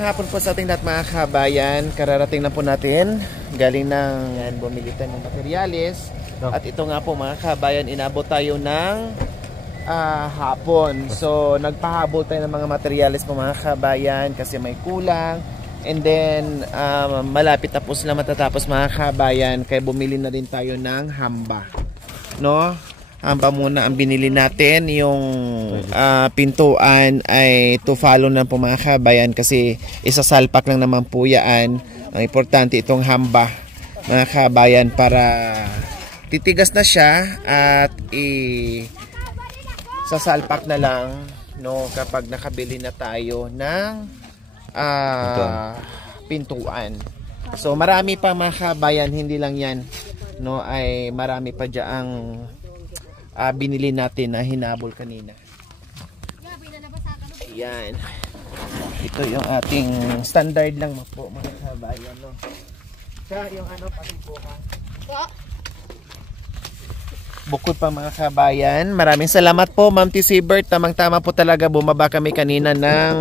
Magandang hapon po sa ating lahat mga kabayan. Kararating na po natin. Galing ng bumili tayo ng materyales. At ito nga po mga kabayan, inabot tayo ng hapon. So nagpahabol tayo ng mga materyales po mga kabayan kasi may kulang. And then malapit na po sila matatapos mga kabayan. Kaya bumili na rin tayo ng hamba. No? Hamba muna ang binili natin. Yung pintuan ay to follow na po mga kabayan kasi isasalpak lang naman po yan. Ang importante itong hamba mga kabayan para titigas na siya at sasalpak na lang no kapag nakabili na tayo ng pintuan. So marami pa mga kabayan, hindi lang yan no, ay marami pa diyaang binili natin na hinabol kanina. Ayan. Ito yung ating standard lang po mga kabayan no. Kaya yung pasipukan. Bukod pa mga kabayan, maraming salamat po Ma'am T. Siebert. Tamang-tama po talaga, bumaba kami kanina ng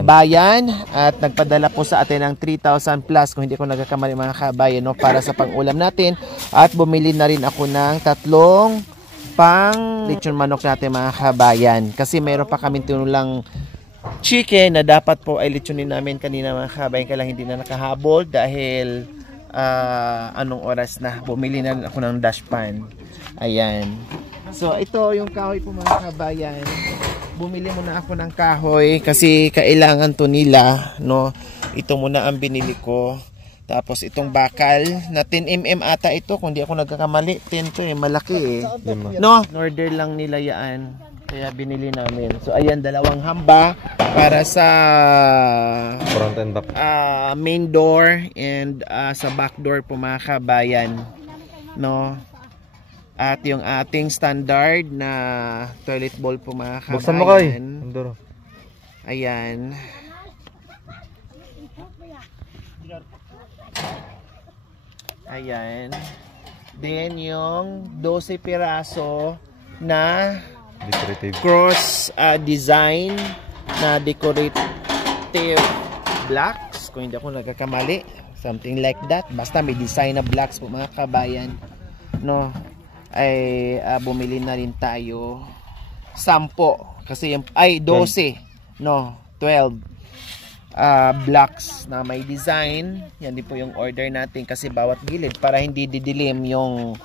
bayan at nagpadala po sa atin ng 3,000 plus kung hindi ko nagkakamali mga kabayan no, para sa pang-ulam natin. At bumili na rin ako ng 3 pang lechon manok natin mga kabayan kasi mayroon pa kami tinulang chicken na dapat po ay lechonin namin kanina mga kabayan, kaya lang hindi na nakahabol dahil anong oras na. Bumili na ako ng dashpan. Ayan. So ito yung kahoy po mga kabayan. Bumili muna ako ng kahoy kasi kailangan to nila no. Ito muna ang binili ko. Tapos itong bakal na 10mm ata ito kung di ako nagkakamali. 10 to malaki no, order lang nila yan. Kaya binili namin. So ayan, 2 hamba para sa front and back. Main door and sa back door po mga kabayan no. At yung ating standard na toilet bowl po mga kabayan. Buksan mo kay. Ayan. Ayan. Then yung 12 piraso na cross design na decorative blocks. Kung hindi ako nagkakamali. Something like that. Basta may design na blocks po mga kabayan. No. Ay bumili na rin tayo 10 kasi yung, ay 12 no 12 blocks na may design. Yan din po yung order natin kasi bawat gilid para hindi didilim yung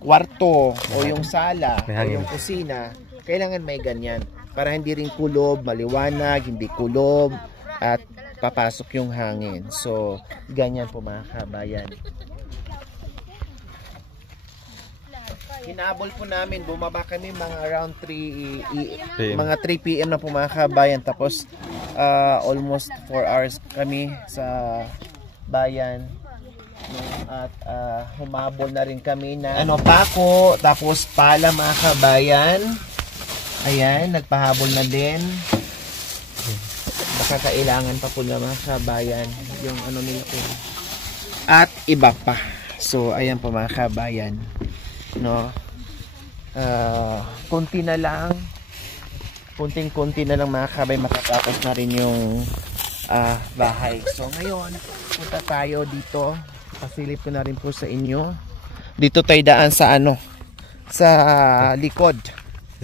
kwarto o yung sala o yung kusina. Kailangan may ganyan para hindi rin kulob, maliwanag, hindi kulob at papasok yung hangin. So ganyan po mga kabayan. Hinabol po namin, bumaba kami mga around 3 PM na po mga kabayan. Tapos almost 4 hours kami sa bayan. At humabol na rin kami na pako, tapos pala mga kabayan. Ayan, nagpahabol na din. Baka kailangan pa po na mga kabayan yung nila po. At iba pa. So ayan po mga kabayan. No, konti na lang, kunting-kunti na lang mga kabay, matatapos na rin yung bahay. So ngayon, punta tayo dito. Pasilip ko na rin po sa inyo. Dito tayo daan sa sa likod.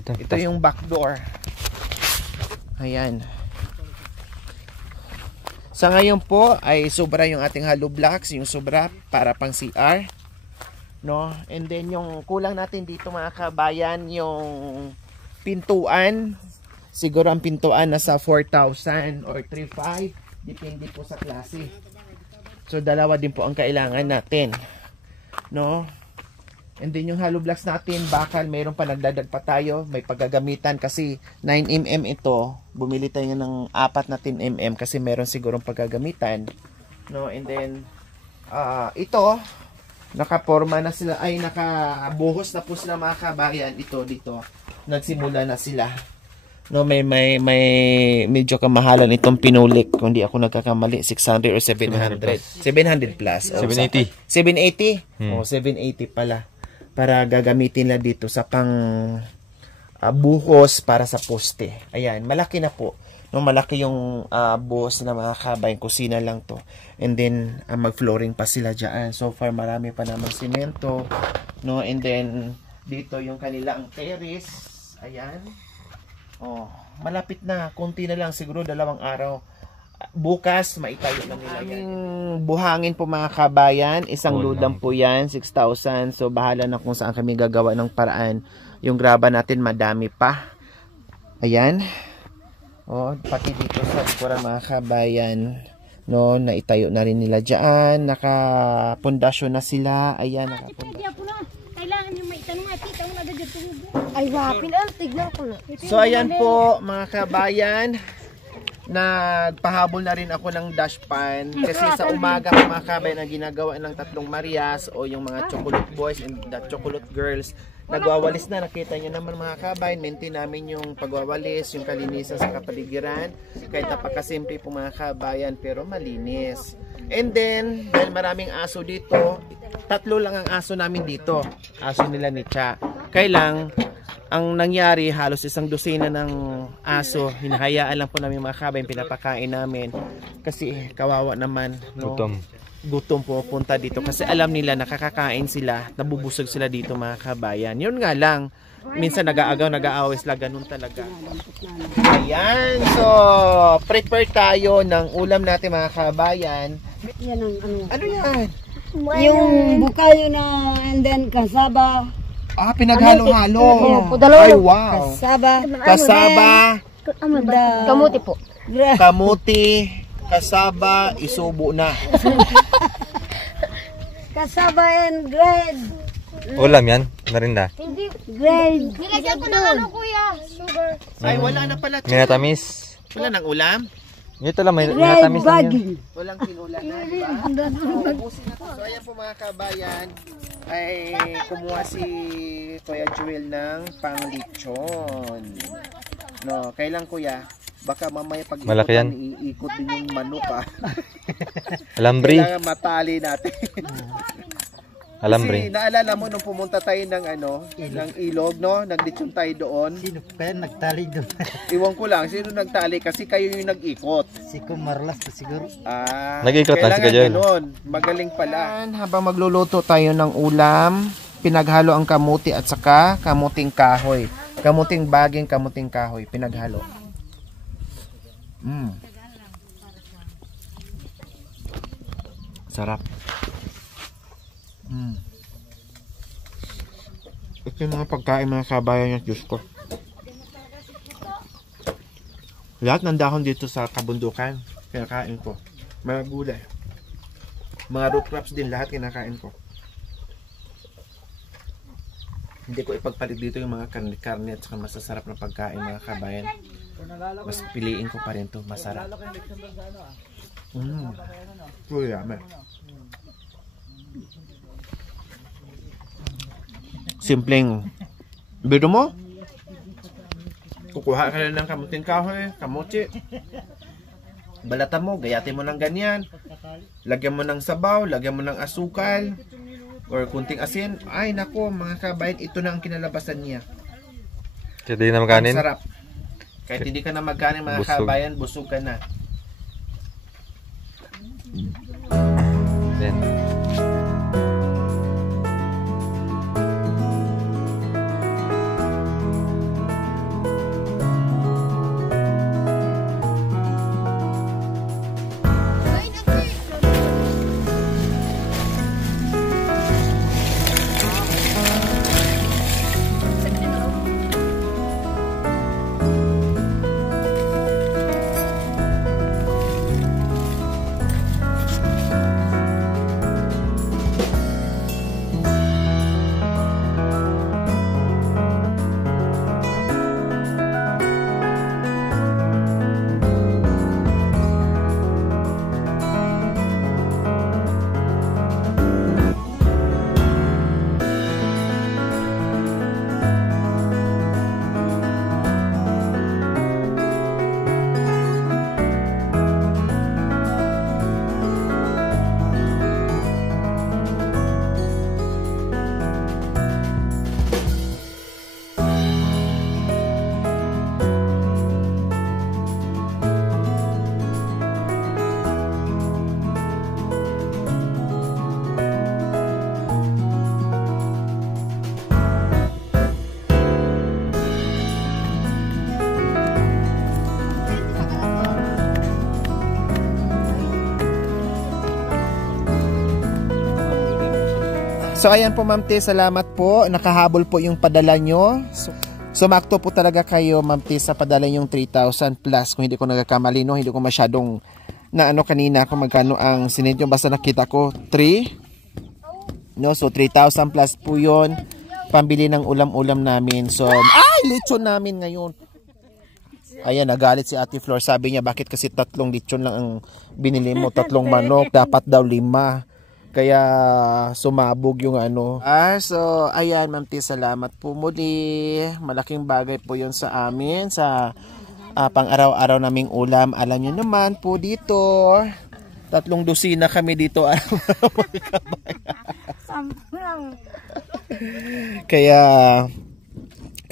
Ito yung back door. Ayan. Sa ngayon po ay sobra yung ating hollow blocks, yung sobra para pang CR. No? And then yung kulang natin dito mga kabayan, yung pintuan. Siguro ang pintuan nasa 4,000 or 3,500. Depende po sa klase. So dalawa din po ang kailangan natin. No? And then yung hollow blocks natin, bakal mayroon pa, nagdadag pa tayo. May paggagamitan kasi 9mm ito. Bumili tayo ng 4 na 10mm kasi mayroon sigurong paggagamitan. No? And then ito nakaporma na sila, ay nakabuhos na po sila mga kabayan. Ito dito nagsimula na sila no. May medyo kamahalan itong pinulik kung di ako nagkakamali, 600 or 700 plus 780 780 780 pala para gagamitin na dito sa pang buhos para sa poste. Ayan, malaki na po. No, malaki yung boss na mga kabayan, kusina lang to. And then mag-flooring pa sila diyan. So far marami pa namang semento, no? And then dito yung kanilang terrace. Ayan. Oh, malapit na, konti na lang, siguro 2 araw. Bukas maitayo na nila yan. Buhangin po mga kabayan, isang ludang po yan, 6,000. So bahala na kung saan kami gagawa ng paraan. Yung graba natin madami pa. Ayan. Oh, pati dito sa likuran mga kabayan, no, naitayo na rin nila diyan, naka-pundasyon na sila. Ayan, naka-pundasyon. Ay, wapin ang tignan ko na. So ayan po mga kabayan, nagpahabol na rin ako ng dashpan kasi sa umaga mga kabayan ang ginagawa ng 3 Marias o yung mga chocolate boys and the chocolate girls, nagwawalis na. Nakita nyo naman mga kabayan, maintain namin yung pagwawalis, yung kalinisan sa kapaligiran, kahit napakasimple po mga kabayan pero malinis. And then dahil maraming aso dito, 3 lang ang aso namin dito, aso nila ni Cha. Kailang ang nangyari, halos 1 dosena ng aso, hinahayaan lang po namin mga kabayan, pinapakain namin kasi kawawa naman, no? Gutom po punta dito kasi alam nila nakakakain sila, nabubusog sila dito mga kabayan. Yun nga lang, minsan nag-aagaw, nag-aaway sila, ganun talaga. Ayan, so prepare tayo ng ulam natin mga kabayan. Yan ang Ano yan? yung bukayo na and then kasaba. Pinaghalo-halo. Dalawa. Ay, wow. Kasaba, Kamuti po. kamuti, kasaba, isubo na. Kasaba and grade. Ulam yan, merinda. Grade. Nilagyan ko ng ano kuya, sugar. Ay, wala na pala. Minatamis. Wala ng ulam? Ito lang, Grade minatamis lang yun. baging. Walang kinula na, di ba? Ubusin na to. So, ayan po mga kabayan, ay kumuha si Kuya Joel ng panglitsyon. No, kailan kuya? Baka mamaya pag Malaki yan. iikot din yung manok Alambri. Kailangan matali natin. Alambri. Kasi naalala mo nung pumunta tayo ng ng ilog, no? Naglitsyon tayo doon. Sino kaya nagtali doon? Iwan ko lang, sino nagtali? Kasi kayo yung nag-ikot. Si Kumarlas pa siguro. Nag-ikot lang si kailangan Kajoy. ganun. Magaling pala. Habang magluluto tayo ng ulam, pinaghalo ang kamuti at saka kamuting kahoy. Kamuting baging, kamuting kahoy. Pinaghalo. Sarap. Ito yung mga pagkain mga kabayan yung Diyos ko. Lahat ng dahon dito sa kabundukan, kinakain ko. Mga gulay. Mga root crops din, lahat kinakain ko. Hindi ko ipagpalit dito yung mga karne-karne at saka masasarap na pagkain mga kabayan. Mas piliin ko pa rin to, masarap. Yummy. Simpleng biro mo, kukuha ka lang ng kamuting kahoy, kamuti, balatan mo, gayatin mo ng ganyan, lagyan mo ng sabaw, lagyan mo ng asukal or kunting asin. Ay nako mga kabayan, ito na ang kinalabasan niya. Kaya di na magkanin. Sarap. Kahit hindi ka na magkanin mga Busog. kabayan, busog ka na. Yan. So ayan po Ma'am T, salamat po. Nakahabol po yung padala nyo. Sumakto po talaga kayo Ma'am T sa padala yung 3,000 plus. Kung hindi ko nagkakamali, no? Hindi ko masyadong na ano kanina kung magkano ang sinend nyo. Basta nakita ko 3. No? So 3,000 plus po yun. Pambili ng ulam-ulam namin. So, ay! Lechon namin ngayon. Ayan, nagalit si Ate Flor. Sabi niya, bakit kasi 3 lechon lang ang binili mo? 3 manok. Dapat daw 5. Kaya sumabog yung ano. So, ayan, Ma'am T, salamat po muli. Malaking bagay po yun sa amin. Sa pang-araw-araw naming ulam. Alam nyo naman po dito. 3 dosina kami dito. Kaya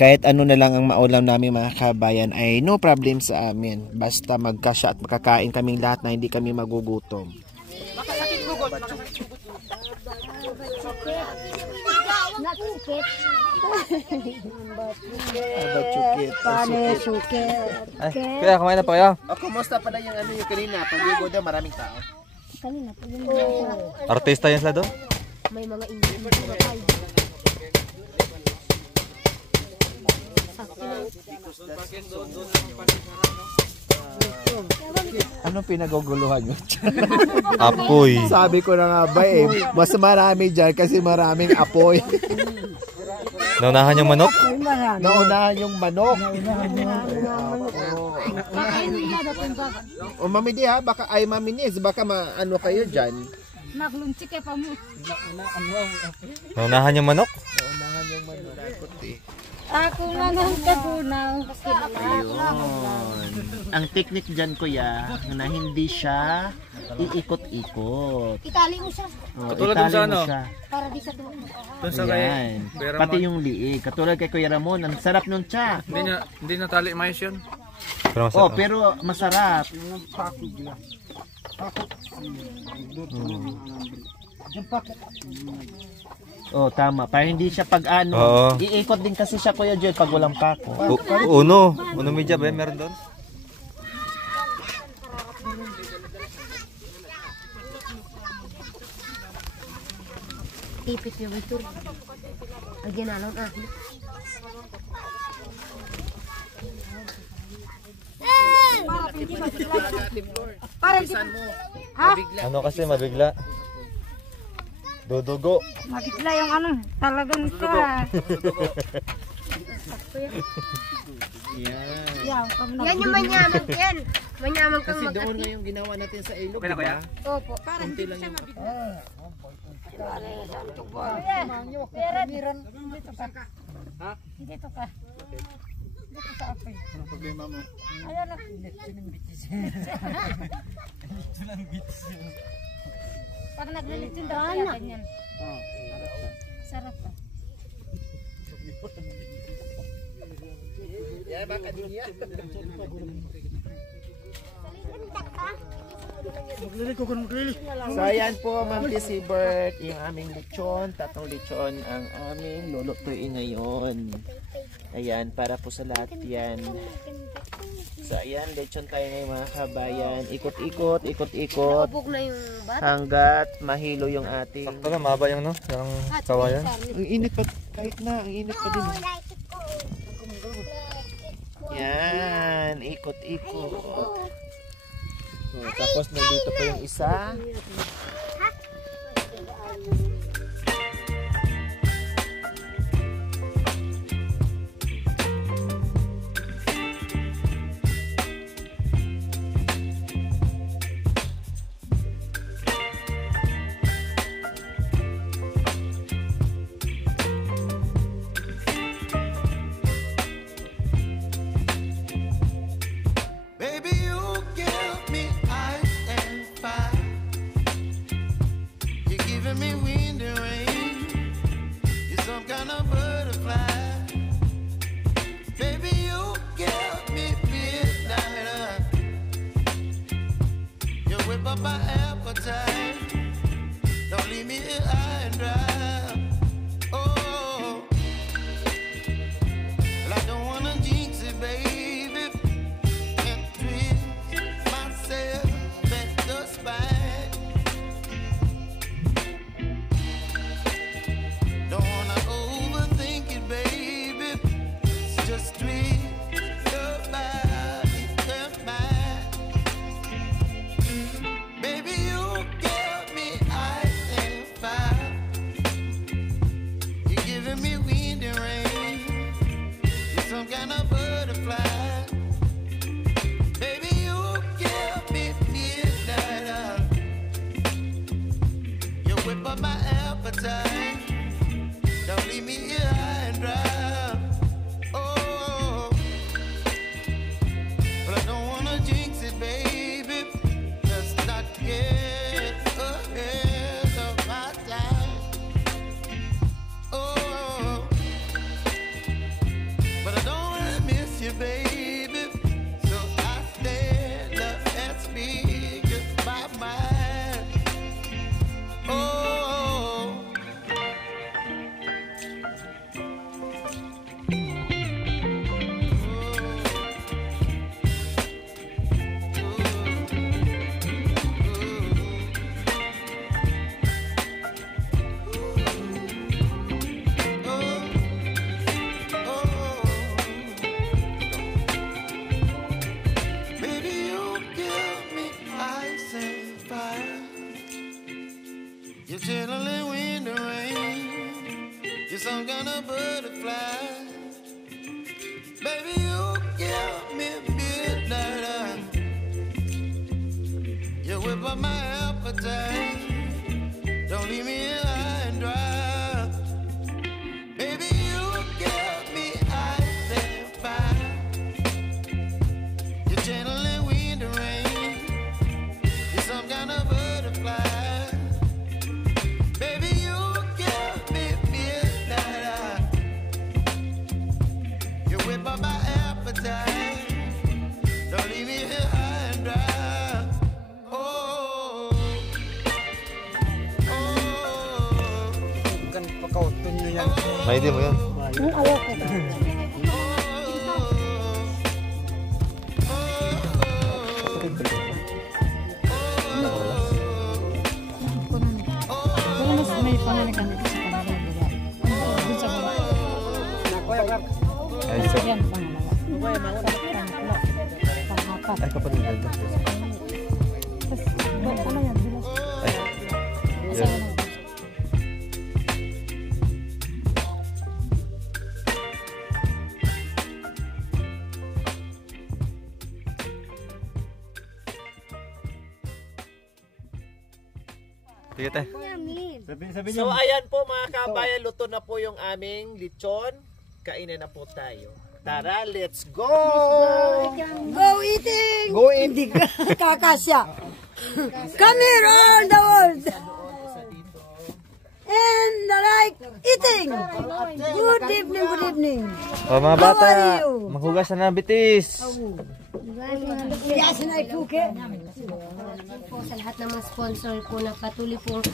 kahit ano na lang ang maulam namin mga kabayan ay no problem sa amin. Basta magkasya at makakain kaming lahat na hindi kami magugutom. Paano yung sukit? Ay, kaya kumain na po kayo. Kumusta pala yung ano yung kanina? Pag-igo daw maraming tao. Kanina po yun. Artista yan sila doon? May mga Indian na kayo. Anong pinaguguluhan nyo? Apoy. Sabi ko na nga ba eh, mas marami dyan kasi maraming apoy. Naunahan yung manok? Naunahan yung manok. O Mami Di ha, baka ay Mami Nis, baka ano kayo dyan? Naglunchik eh pa mo. Naunahan yung manok? Naunahan yung manok. Ako na nang kagunaw. Ayun. Ang technique dyan kuya, na hindi siya iikot-ikot. Itali mo siya. Katulad dun sa ano? Para di sa doon. Doon sa Ayan. Pati yung liig. Katulad kay Kuya Ramon, ang sarap nung tsa. Hindi na tali mais yun. Oh, pero masarap. Oh, tama. Para hindi siya pag ano, Oo. iikot din kasi siya Kuya Joel pag walang pako. Uno media ba? Meron doon? Tipit yung ito. Ang ginalon ah. Ano kasi mabigla? Dudugo. Mabigla yung ano, talagang sa. Yan yung manyamang yan. Manyamang kang Kasi doon nga yung ginawa natin sa ilog, di ba? Opo. Kunti lang yung... Dito ka. Dito ka ako. Anong problema mo? Ayan na. Pag naglilitsin daw kaya ganyan. Sarap pa. Yan, baka din yan. So ayan po Ma'am Sibert, yung aming lechon, 3 lechon ang aming lulutuin ngayon. Ayan, para po sa lahat yan. So ayan, lechon tayo ngayon mga kabayan. Ikot-ikot, ikot-ikot. Ubog na yung bat. Hanggat mahilo yung ating... Sakto na, mahaba yung no? Yung kawayan. Ang init pa, kahit na, ang init pa din. Yan, ikot-ikot. So, tapos nandito pa yung isa. up my appetite. Don't leave me here high and dry. Oh, but I don't wanna jinx it, baby. Let's not get ahead of my time. Oh, but I don't wanna miss you, baby. So I stand up and speak just my mind. Oh. Baby, you give me ice and fire. You're chilling wind and rain. You're some kind of butterfly. Baby, you give me midnight. You whip up my appetite. Don't leave me here high and dry. Baby, you give me ice and fire. You're channeling wind and rain. You're some kind of butterfly. Baby, you give me midnight. You whip up my appetite. Don't leave me here high and dry. Oh, oh, Kan pakautun nyo yan. May di mo yun. May panganikan dito sa pangalan nila. Doon sa baba. Ay, so, Yan, pangalawa. Pang-apat. ay kapatid na ito. Tapos, ano yan? Bilas. Ay, Asawa na. sige tayo. So ayan po mga kabayan, luto na po yung aming lechon. Kainin na po tayo. Tara, let's go! Go eating! Go in! Hindi ka kakasya. Come here all the world! And like eating! Good evening, good evening. Oh, mga How bata, are you? maghugas na ng bitis. Yes, and I cook it. Po sa lahat ng mga sponsor po na patuloy po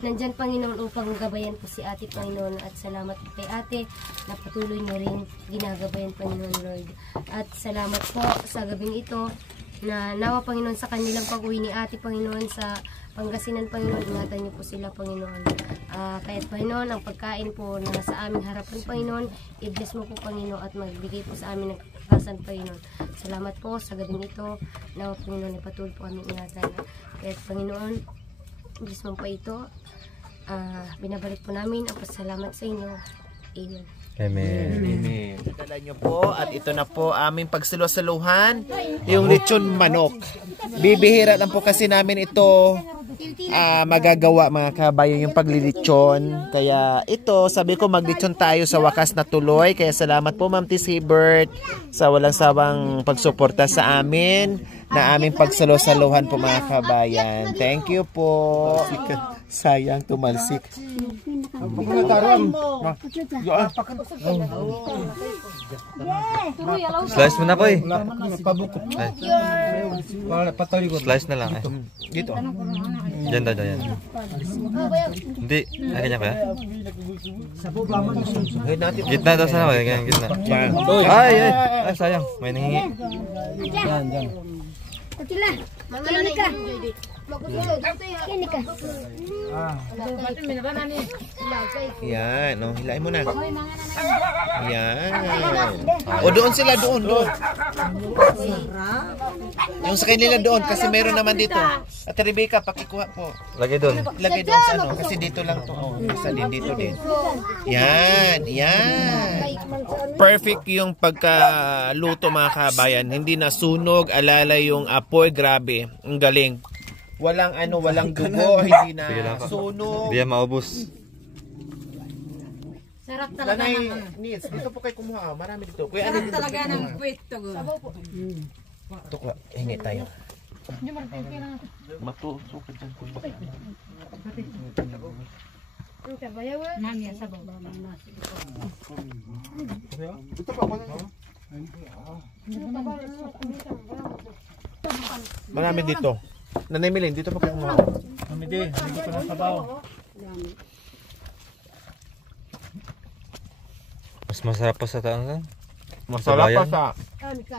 nandyan, Panginoon, upang gabayan po si ate, Panginoon, at salamat po kay ate na patuloy niyo rin ginagabayan, Panginoon Lord. At salamat po sa gabing ito na nawa, Panginoon, sa kanilang pag-uwi ni ate, Panginoon, sa Pangasinan, Panginoon, ingatan niyo po sila, Panginoon. Kaya't, Panginoon, ang pagkain po na sa aming harapan, Panginoon, i-bless mo po, Panginoon, at magbigay po sa amin ng kakasan, Panginoon. Salamat po sa gabing ito, nawa, Panginoon, ipatuloy po aming ingatan. Kaya't, Panginoon, bless mo po ito. Binabalik po namin ang pasalamat sa inyo. Amen. Amen. Dala nyo po at ito na po aming pagsalusaluhan, yung lechon manok. Bibihira lang po kasi namin ito magagawa mga kabayan, yung paglilitsyon. Kaya ito, sabi ko maglitsyon tayo sa wakas na tuloy. Kaya salamat po Ma'am Tis Hebert sa walang sawang pagsuporta sa amin na aming pagsalusaluhan po mga kabayan. Thank you po. Sayang tumalsik. Slice mo na po eh. Slice na lang eh. Dito. Diyan daw, yan. Hindi. Ay, ganyan kaya? Gitna daw sana. Ganyan, gitna. Ay, ay. Ay, sayang. May nangingi. Tatila, makinig ka. Kinig ka. Yan, no, hilain mo na. Yan. O doon sila, doon. Yung sa kanila doon, kasi meron naman dito. At Rebecca, pakikuha po. Lagay doon. Lagay doon sa ano, kasi dito lang to. Oh, isa din dito din. Yan, yan. Perfect yung pagkaluto mga kabayan. Hindi nasunog, alalay yung apoy, grabe. Ang galing. Walang walang dugo, hindi na Sige lang po. sunog. Hindi yan maubos. Sarap talaga Lanay, ng Nils, dito po kayo kumuha. Marami dito. Kuya, sarap dito talaga po kayo ng kumuha. kwit to go. Ito ko, hingi tayo. Hindi mo rin kailangan. Matusok ka dyan. Mami, sabaw. Marami dito. Nanay Milene, dito po kayo kumuha. Mas masarap pa sa taan. Masarap pa Sabayan.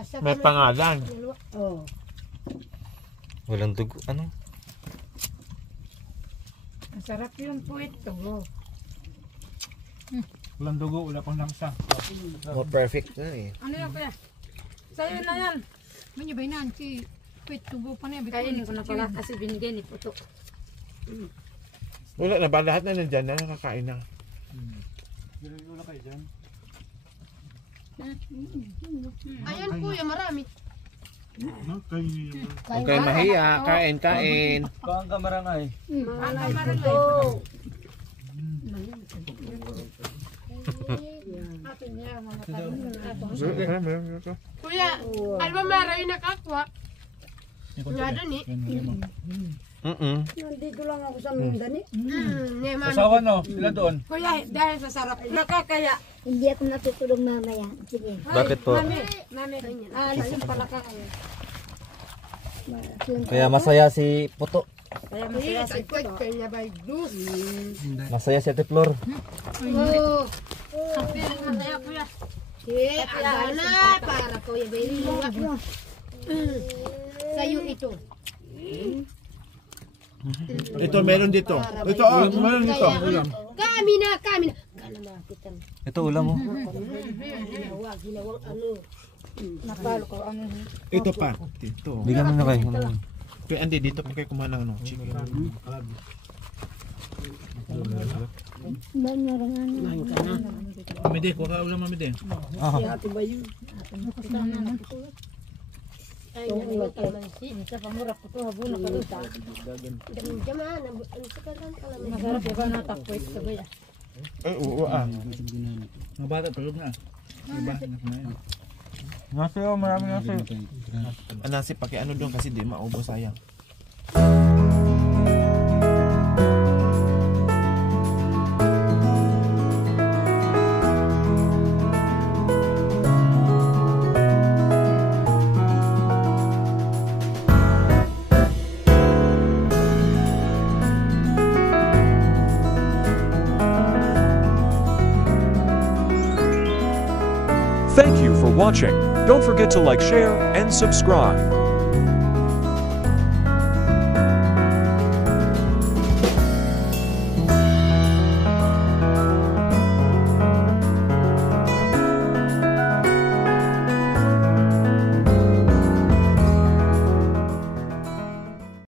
sa may pangalan. Walang dugo. Ano? Masarap yung kwit to go. Walang dugo, wala pang langsa. Oh, perfect na eh. Ano yan kuya? Sa'yo na yan. Manyo ba yun? Si kwit to go pa na. Kainin ko na pala kasi binigay ni Puto. Wala na ba? Lahat na nandyan na nakakain na. Wala kayo dyan. Ayan kuya, marami. Kayo niyo. Huwag kayo mahiya. Kain. Baka kamera nga eh. Kuya, alba mara yung nakakuha. Nga doon eh. Nandito lang ako sa Mindani. Neman. Asawa no? Sila doon. Kuya, dahil sa sarap. Nakakaya. Hindi ako natutulog mamaya. Sige. Bakit po? Mami, alisin pala ka kayo. Kaya masaya si Puto. Kaya masaya si Puto. Kaya ba glus? Masaya si Ate Flor. Oh. Masaya kuya. Agana para kuya bayi. Sa'yo ito. Ito, meron dito. Ito, meron dito. Kami na. Gana kita. Ito ulam mo. Ginawang ano. Napalo ko ano. Ito pa. Dito. Bigyan mo na kayo. Kuya Andy, dito pa kayo kumain ng chicken. Mamide, kuha ka ulam mamide. Ay, naman si. Sa pamura po to habuna ka doon. Jaman, ano sa kalan pala. Masarap yung na takwit to kuya. Ay, oo ah. Mga bata, tulog na. Diba? Nasi, marami nasi. Nasi paki ano doon kasi di maubos sayang. Thank you for watching. Don't forget to like, share, and subscribe.